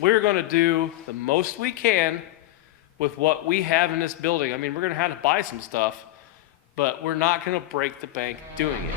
we're gonna do the most we can with what we have in this building. I mean, we're gonna have to buy some stuff, but we're not gonna break the bank doing it.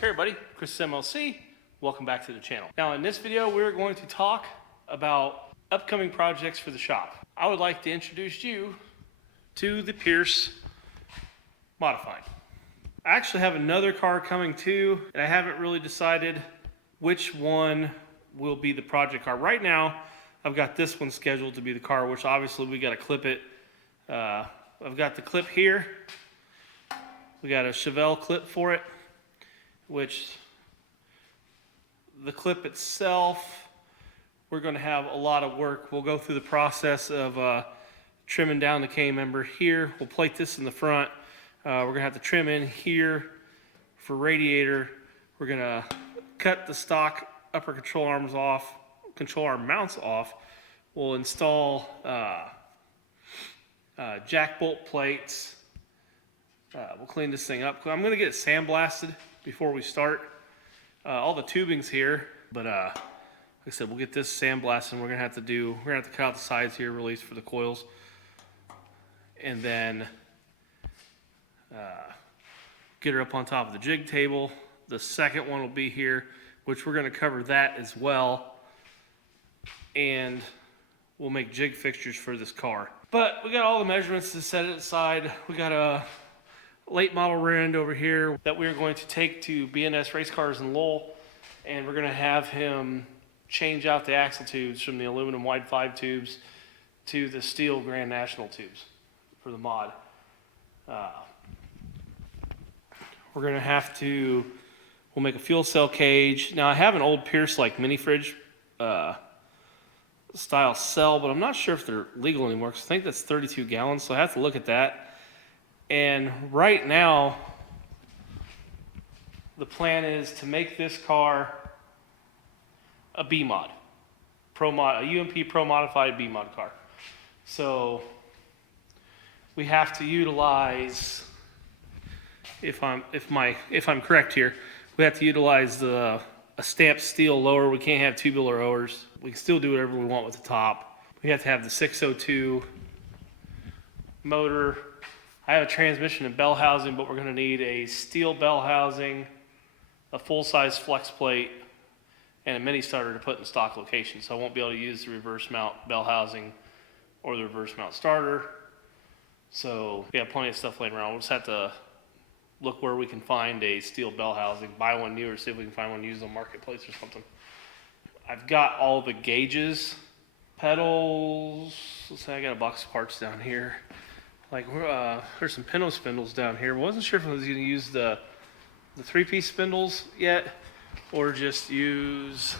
Hey everybody, Chris MLC. Welcome back to the channel. Now in this video, we're going to talk about upcoming projects for the shop. I would like to introduce you to the Pierce Modified. I actually have another car coming too, and I haven't really decided which one will be the project car. Right now, I've got this one scheduled to be the car, which obviously we got to clip it. I've got the clip here. We got a Chevelle clip for it, which the clip itself, we're going to have a lot of work. We'll go through the process of trimming down the K-member here. We'll plate this in the front. We're going to have to trim in here for radiator. We're going to cut the stock upper control arms off, control arm mounts off. We'll install jack bolt plates. We'll clean this thing up. I'm going to get it sandblasted before we start. All the tubing's here, but like I said, we'll get this sandblasted. We're gonna have to cut out the sides here, release for the coils, and then get her up on top of the jig table. The second one will be here, which we're gonna cover that as well, and we'll make jig fixtures for this car. But we got all the measurements to set it aside. We got a late model rear end over here that we're going to take to B&S Race Cars in Lowell, and we're going to have him change out the axle tubes from the aluminum wide 5 tubes to the steel Grand National tubes for the mod. We're going to we'll make a fuel cell cage. Now I have an old Pierce like mini fridge style cell, but I'm not sure if they're legal anymore because I think that's 32 gallons, so I have to look at that. And right now, the plan is to make this car a B-mod, a UMP Pro Modified B-mod car. So we have to utilize, if I'm correct here, we have to utilize a stamped steel lower. We can't have tubular rowers. We can still do whatever we want with the top. We have to have the 602 motor. I have a transmission and bell housing, but we're going to need a steel bell housing, a full-size flex plate, and a mini starter to put in stock location. So I won't be able to use the reverse mount bell housing or the reverse mount starter. So we have plenty of stuff laying around. We'll just have to look where we can find a steel bell housing, buy one new, or see if we can find one used on Marketplace or something. I've got all the gauges, pedals. Let's say I got a box of parts down here. Like there's some pinto spindles down here. I wasn't sure if I was going to use the 3-piece spindles yet, or just use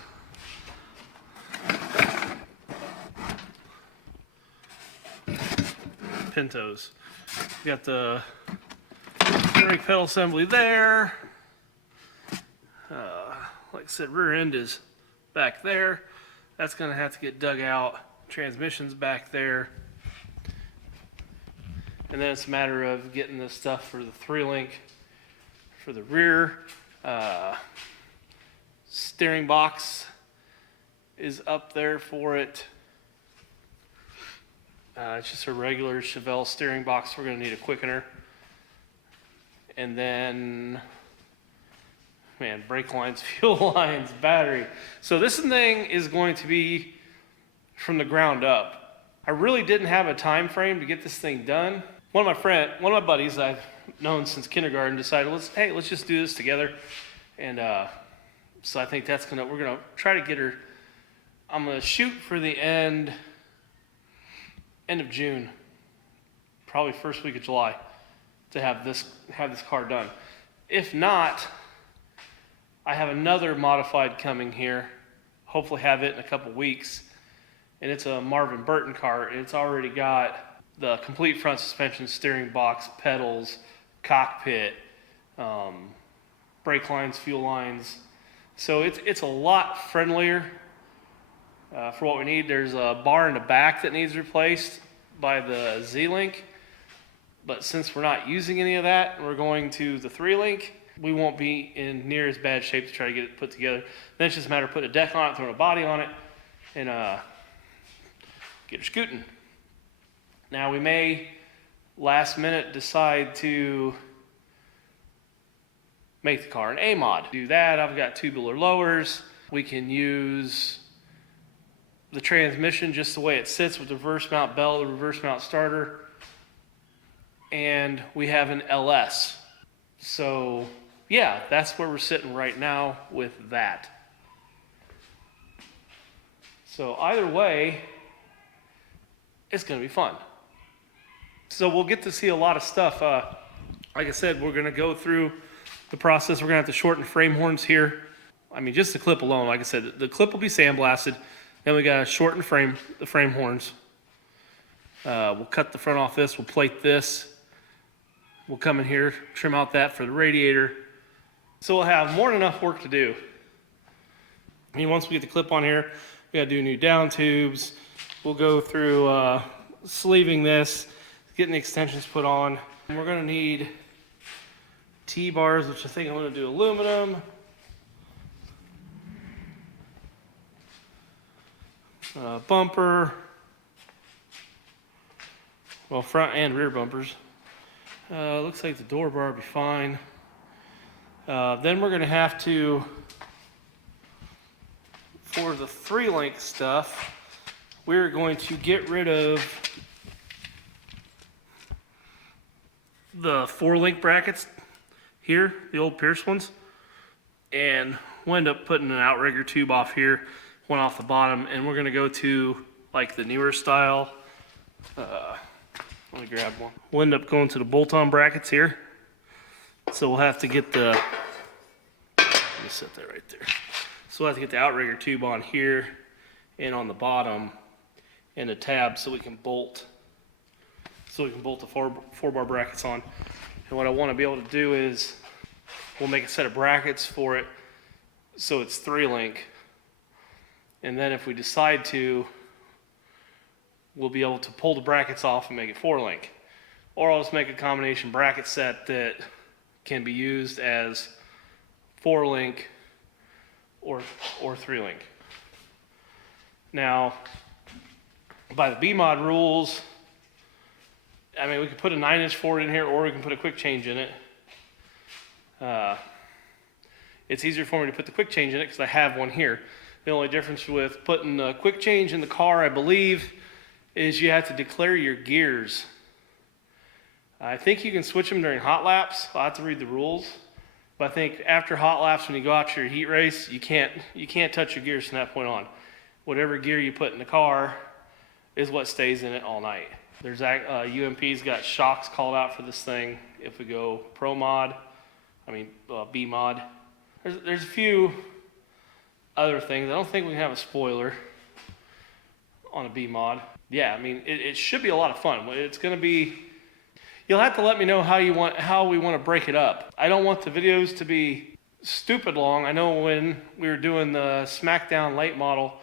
pintos. We got the brake pedal assembly there. Like I said, rear end is back there. That's going to have to get dug out. Transmission's back there. And then it's a matter of getting the stuff for the 3-link for the rear. Steering box is up there for it. It's just a regular Chevelle steering box. We're going to need a quickener. And then, man, brake lines, fuel lines, battery. So this thing is going to be from the ground up. I really didn't have a time frame to get this thing done. One of my buddies I've known since kindergarten decided, let's just do this together. And so I think we're gonna try to get her. I'm gonna shoot for the end of June, probably first week of July, to have this car done. If not, I have another modified coming here. Hopefully have it in a couple weeks, and it's a Marvin Burton car, and it's already got the complete front suspension, steering box, pedals, cockpit, brake lines, fuel lines. So it's a lot friendlier for what we need. There's a bar in the back that needs replaced by the Z-Link. But since we're not using any of that, and we're going to the 3-link, we won't be in near as bad shape to try to get it put together. Then it's just a matter of putting a deck on it, throwing a body on it, and get her scooting. Now we may last minute decide to make the car an A-mod. Do that, I've got tubular lowers. We can use the transmission just the way it sits with the reverse mount bell, the reverse mount starter, and we have an LS. So yeah, that's where we're sitting right now with that. So either way, it's gonna be fun. So we'll get to see a lot of stuff. Like I said, we're gonna go through the process. We're gonna have to shorten frame horns here. I mean, just the clip alone, like I said, the clip will be sandblasted. Then we gotta shorten the frame horns. We'll cut the front off this, we'll plate this. We'll come in here, trim out that for the radiator. So we'll have more than enough work to do. I mean, once we get the clip on here, we gotta do new down tubes. We'll go through sleeving this, getting the extensions put on. And we're gonna need T-bars, which I think I'm gonna do aluminum. Bumper. Well, front and rear bumpers. Looks like the door bar will be fine. Then we're gonna have to, for the 3-link stuff, we're going to get rid of the 4-link brackets here, the old Pierce ones, and we'll end up putting an outrigger tube off here, one off the bottom, and we're gonna go to like the newer style. Let me grab one. We'll end up going to the bolt-on brackets here. So we'll have to get the, let me set that right there. So we'll have to get the outrigger tube on here and on the bottom and a tab so we can bolt the four bar brackets on. And what I want to be able to do is we'll make a set of brackets for it so it's 3-link. And then if we decide to, we'll be able to pull the brackets off and make it 4-link. Or I'll just make a combination bracket set that can be used as 4-link or 3-link. Now, by the B-mod rules, I mean, we could put a 9-inch Ford in here, or we can put a quick change in it. It's easier for me to put the quick change in it because I have one here. The only difference with putting the quick change in the car, I believe, is you have to declare your gears. I think you can switch them during hot laps. I'll have to read the rules. But I think after hot laps, when you go out to your heat race, you can't touch your gears from that point on. Whatever gear you put in the car is what stays in it all night. There's UMP's got shocks called out for this thing if we go B-mod. There's a few other things. I don't think we can have a spoiler on a B-mod. Yeah, I mean, it should be a lot of fun. It's going to be, you'll have to let me know how we want to break it up. I don't want the videos to be stupid long. I know when we were doing the SmackDown late model,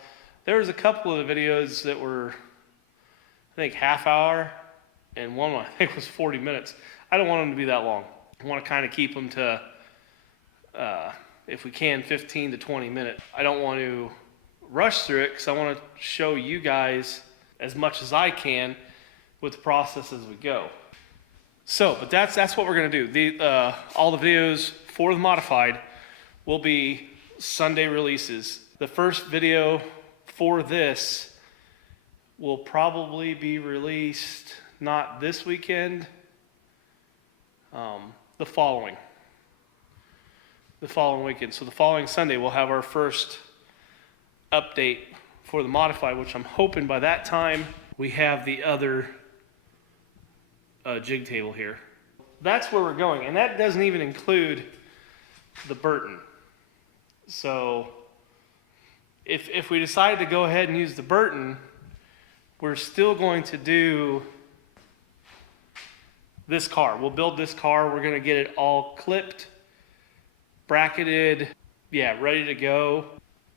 there was a couple of the videos that were, I think, half hour, and one I think was 40 minutes. I don't want them to be that long. I want to kind of keep them to, if we can, 15 to 20 minutes. I don't want to rush through it because I want to show you guys as much as I can with the process as we go. So, but that's what we're gonna do. All the videos for the modified will be Sunday releases. The first video for this will probably be released not this weekend, the following weekend. So the following Sunday we'll have our first update for the modified, which I'm hoping by that time we have the other jig table here. That's where we're going, and that doesn't even include the Burton. So if we decide to go ahead and use the Burton, we're still going to do this car. We'll build this car. We're gonna get it all clipped, bracketed, yeah, ready to go.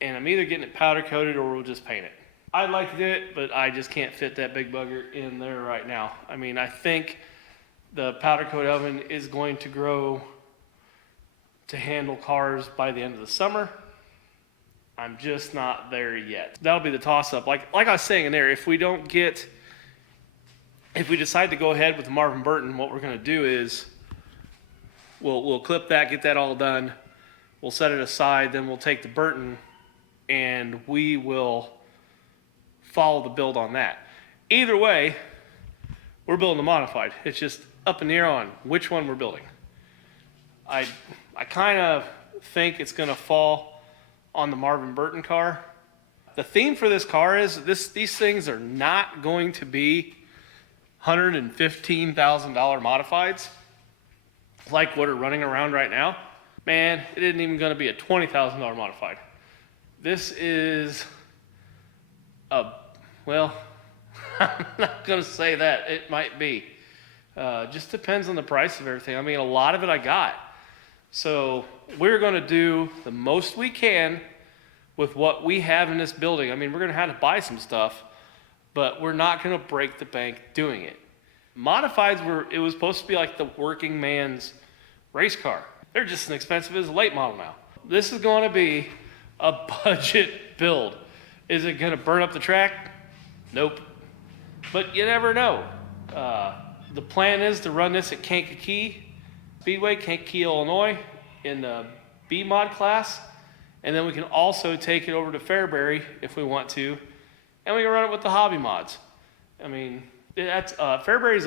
And I'm either getting it powder coated or we'll just paint it. I'd like to do it, but I just can't fit that big bugger in there right now. I mean, I think the powder coat oven is going to grow to handle cars by the end of the summer. I'm just not there yet. That'll be the toss-up. Like I was saying in there, if we decide to go ahead with the Marvin Burton, what we're going to do is we'll clip that, get that all done. We'll set it aside, then we'll take the Burton and we will follow the build on that. Either way, we're building the modified. It's just up in the air on which one we're building. I kind of think it's going to fall on the Marvin Burton car. The theme for this car is these things are not going to be $115,000 modifieds like what are running around right now. Man, it isn't even going to be a $20,000 modified. This is well, I'm not going to say that. It might be. Just depends on the price of everything. I mean, a lot of it I got. So we're going to do the most we can with what we have in this building. I mean, we're going to have to buy some stuff, but we're not going to break the bank doing it. Modifieds it was supposed to be like the working man's race car. They're just as expensive as a late model now. This is going to be a budget build. Is it going to burn up the track? Nope. But you never know. The plan is to run this at Kankakee Speedway, Kankakee, Illinois, in the B-mod class. And then we can also take it over to Fairbury if we want to. And we can run it with the hobby mods. I mean, that's Fairbury's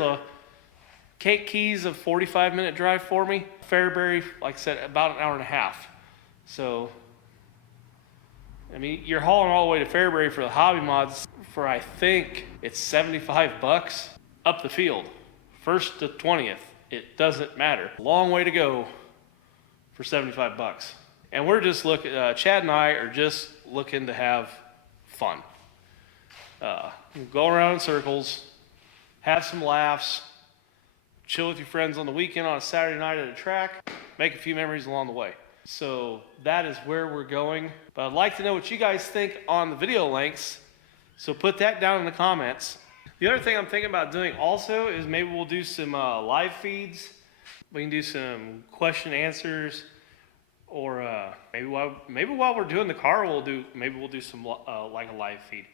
Kankakee's a 45-minute drive for me. Fairbury, like I said, about an hour and a half. So, I mean, you're hauling all the way to Fairbury for the hobby mods for, I think, it's $75 up the field. 1st to 20th. It doesn't matter. Long way to go for $75. And we're just looking, Chad and I are just looking to have fun. Go around in circles, have some laughs, chill with your friends on the weekend on a Saturday night at a track, make a few memories along the way. So that is where we're going. But I'd like to know what you guys think on the video lengths. So put that down in the comments. The other thing I'm thinking about doing also is maybe we'll do some live feeds. We can do some question answers, or maybe while we're doing the car, we'll do some like a live feed.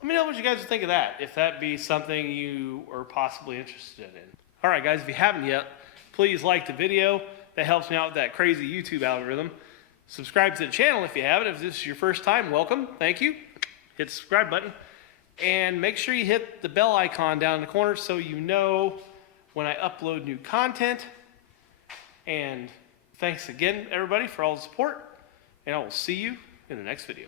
Let me know what you guys think of that, if that be something you are possibly interested in. All right, guys, if you haven't yet, please like the video. That helps me out with that crazy YouTube algorithm. Subscribe to the channel if you haven't. If this is your first time, welcome. Thank you. Hit the subscribe button. And make sure you hit the bell icon down in the corner so you know when I upload new content. And thanks again, everybody, for all the support. And I will see you in the next video.